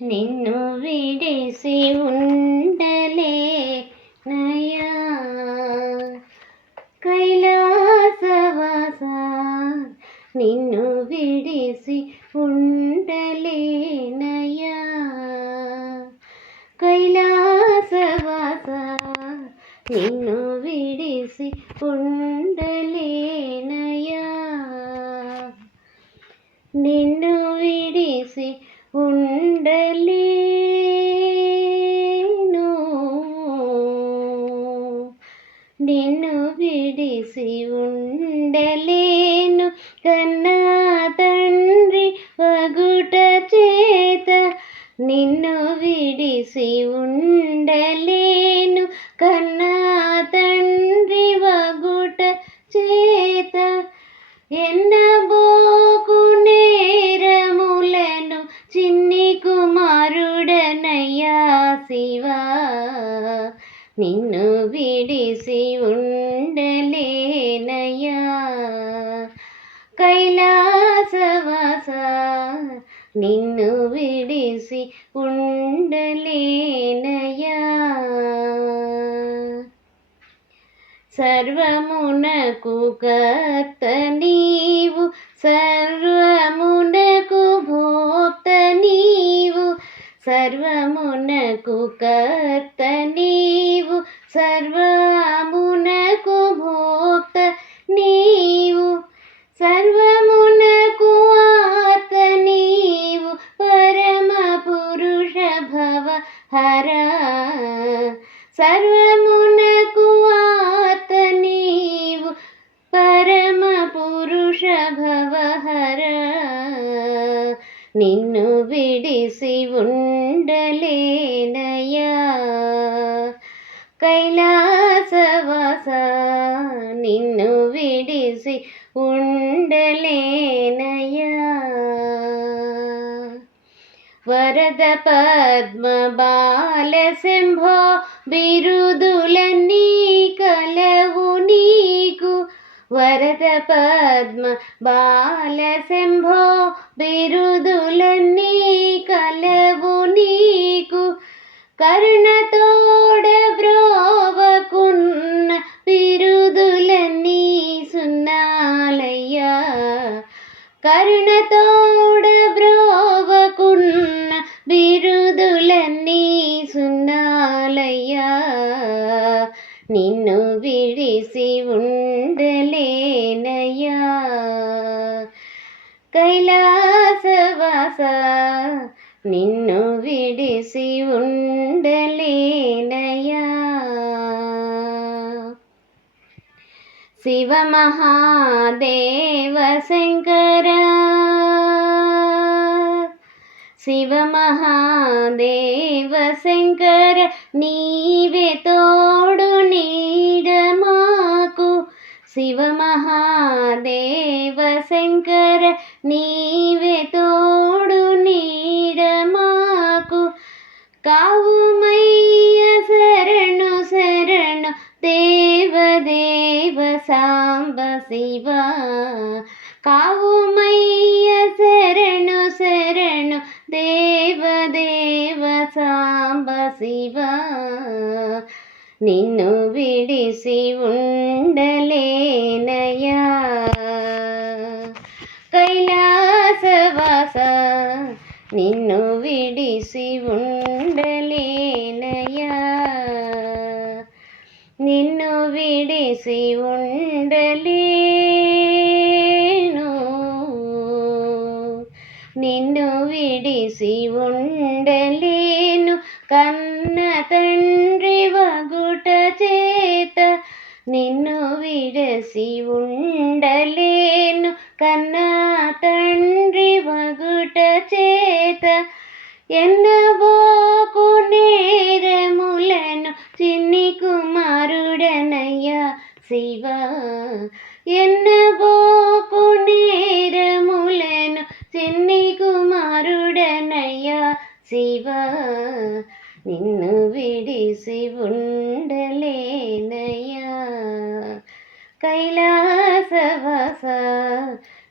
నిన్ను విడిసి ఉండలేనయ్యా కైలాసవాస, నిన్ను విడిసి ఉండలేనయ్యా కైలాసవాస, నిన్ను విడిసి ఉండలేనయ్యా నిన్ను విడిసి ఉండలేను నిన్ను విడిసి ఉండలేను కన్నా తండ్రి వగుట చేత నిన్ను విడిసి ఉండలేను కన్నా తండ్రి వగుట చేత ఎన్నబోకు నేరములను చిన్ని కుమారుడనయ్యా శివా నిన్ను విడిసి ఉండలేనయ్యా కైలాసవాస, నిన్ను విడిసి ఉండలేనయ్యా సర్వమునకు కర్త నీవు, సర్వమునకు భోక్త నీవు, సర్వమునకు కర్త నీవు, సర్వమునకు భోక్త నీవు, సర్వమునకు ఆర్త నీవు, పరమ పురుష భవ హర సర్వమునకు ఆర్త నీవు, పరమ పురుష భవ హర నిన్ను విడిసి ఉండలేనయ్యా కైలాసవాస, నిన్ను విడిసి ఉండలేనయ్యా వరద పద్మ బాల శంభో బిరుదులన్నీ కలవు నీకు, వరద పద్మ బాల శంభో బిరుదులన్నీ కలవు నీకు, కరుణతోడ బ్రోవకున్న బిరుదులన్నీ సున్నాలయ్యా కరుణతోడ బ్రోవకున్న బిరుదులన్నీ సున్నాలయ్యా నిన్ను విడిసి ఉండలేనయ్యా కైలాసవాస, నిన్ను విడిసి ఉండలేనయ్యా శివ మహాదేవ శంకర, శివ మహాదేవ శంకర, నీవే తోడు నీడ మాకు, శివ మహాదేవ శంకర, నీవే తోడు నీడ మాకు, కావుమయ్య శరణు శరణు దేవదేవ సాంబ శివ, కావుమయ్య శరణు శరణు దేవదేవ సాంబ శివ నిన్ను విడిసి ఉండలేనయ్యా కైలాసవాస, నిన్ను విడిసి ఉండలేనయ్యా నిన్ను విడిసి ఉండలేను నిన్ను విడిసి ఉండలేను కన్న తండ్రి వగుట చేత నిన్ను విడిసి ఉండలేను కన్న తండ్రి వగుట చేత ఎన్నబోకు నేరములను చిన్ని కుమారుడనయ్యా శివ ఎన్నబోకు నేరములను చిన్ని కుమారుడనయ్యా శివ నిన్ను విడిసి ఉండలేనయ్యా కైలాసవాస,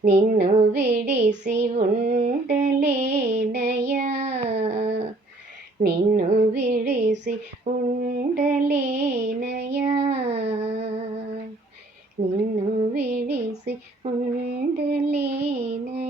నిన్ను విడిసి ఉండలేనయ్యా. నిన్ను విడిసి ఉండలేనయ్యా, నిన్ను విడిసి ఉండలేనయ్యా.